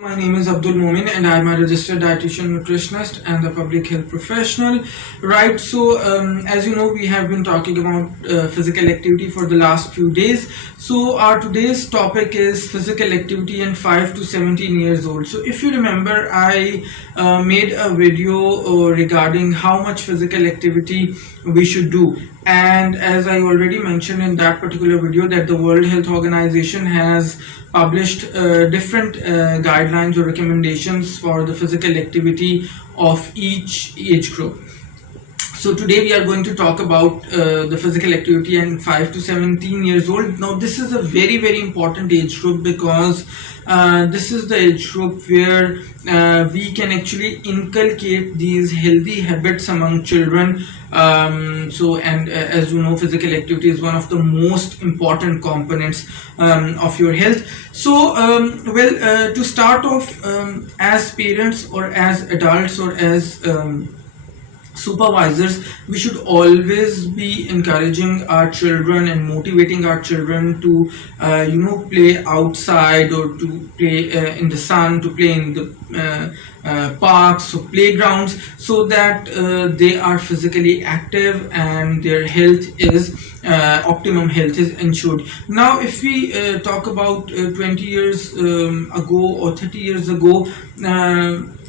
My name is Abdul Momin and I'm a registered dietitian nutritionist and a public health professional. Right, so as you know, we have been talking about physical activity for the last few days. So our today's topic is physical activity in 5 to 17 years old. So if you remember, I made a video regarding how much physical activity we should do. And as I already mentioned in that particular video, that the World Health Organization has published different guidelines or recommendations for the physical activity of each age group. So today we are going to talk about the physical activity in 5 to 17 years old. Now this is a very important age group because this is the age group where we can actually inculcate these healthy habits among children. As you know, physical activity is one of the most important components of your health. So to start off, as parents or as adults or as supervisors, we should always be encouraging our children and motivating our children to play outside or to play in the sun, to play in the parks or playgrounds, so that they are physically active and their health is optimum health is ensured. Now if we talk about 20 years ago or 30 years ago,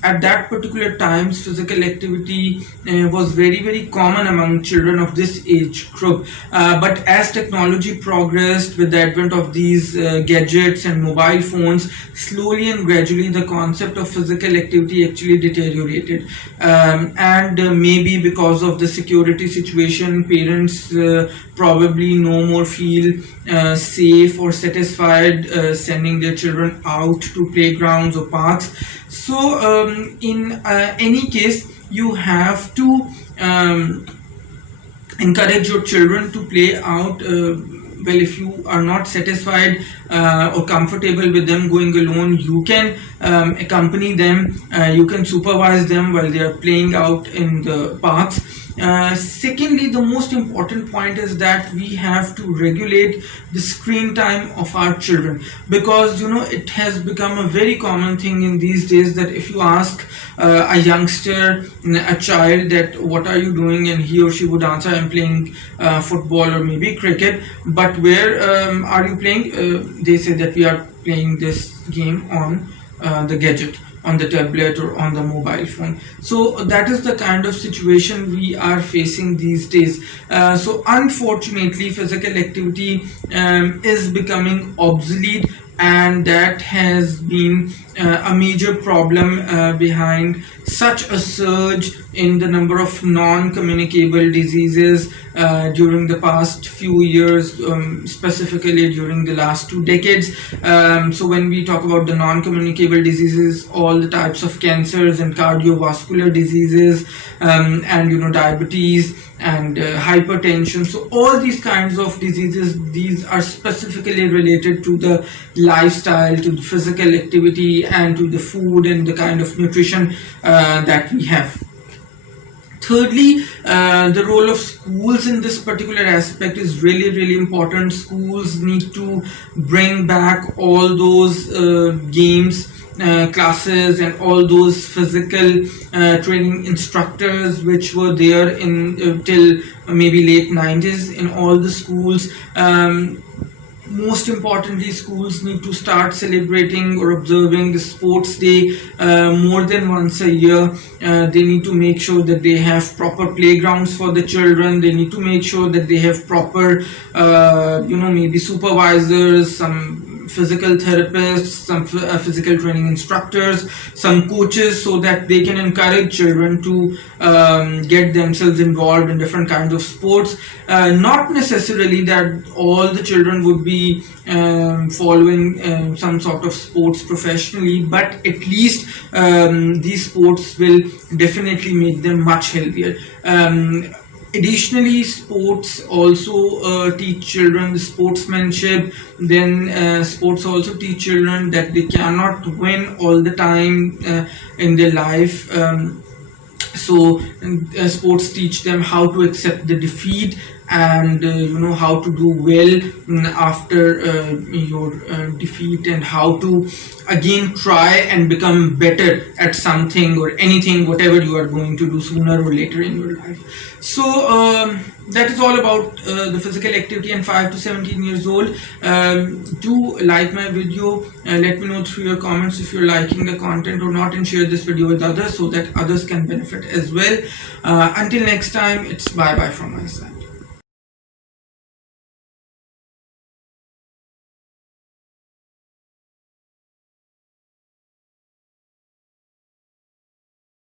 at that particular times physical activity was very common among children of this age group, but as technology progressed with the advent of these gadgets and mobile phones, slowly and gradually the concept of physical activity actually deteriorated, and maybe because of the security situation, parents probably no more feel safe or satisfied sending their children out to playgrounds or parks. So in any case, you have to encourage your children to play out. Well, if you are not satisfied or comfortable with them going alone, you can accompany them, you can supervise them while they are playing out in the parks. Secondly, the most important point is that we have to regulate the screen time of our children, because it has become a very common thing in these days that if you ask a youngster, a child, that what are you doing, and he or she would answer, I'm playing football or maybe cricket. But where are you playing? They say that we are playing this game on the gadget, on the tablet or on the mobile phone. So that is the kind of situation we are facing these days. So unfortunately, physical activity is becoming obsolete, and that has been a major problem behind such a surge in the number of non-communicable diseases during the past few years, specifically during the last 2 decades. So when we talk about the non-communicable diseases, all the types of cancers and cardiovascular diseases, and diabetes and hypertension, so all these kinds of diseases, these are specifically related to the lifestyle, to the physical activity, and to the food and the kind of nutrition that we have. Thirdly, the role of schools in this particular aspect is really important. Schools need to bring back all those games, classes, and all those physical training instructors which were there in till maybe late 90s in all the schools. Most importantly, schools need to start celebrating or observing the sports day more than once a year. They need to make sure that they have proper playgrounds for the children. They need to make sure that they have proper maybe supervisors, some physical therapists, some physical training instructors, some coaches, so that they can encourage children to get themselves involved in different kinds of sports. Not necessarily that all the children would be following some sort of sports professionally, but at least these sports will definitely make them much healthier. Additionally, sports also teach children sportsmanship. Then sports also teach children that they cannot win all the time in their life. Sports teach them how to accept the defeat and you know how to do well after your defeat, and how to again try and become better at something or anything, whatever you are going to do sooner or later in your life. So that is all about the physical activity and 5 to 17 years old. Do like my video, let me know through your comments if you're liking the content or not, and share this video with others so that others can benefit as well. Until next time, it's bye bye from my side.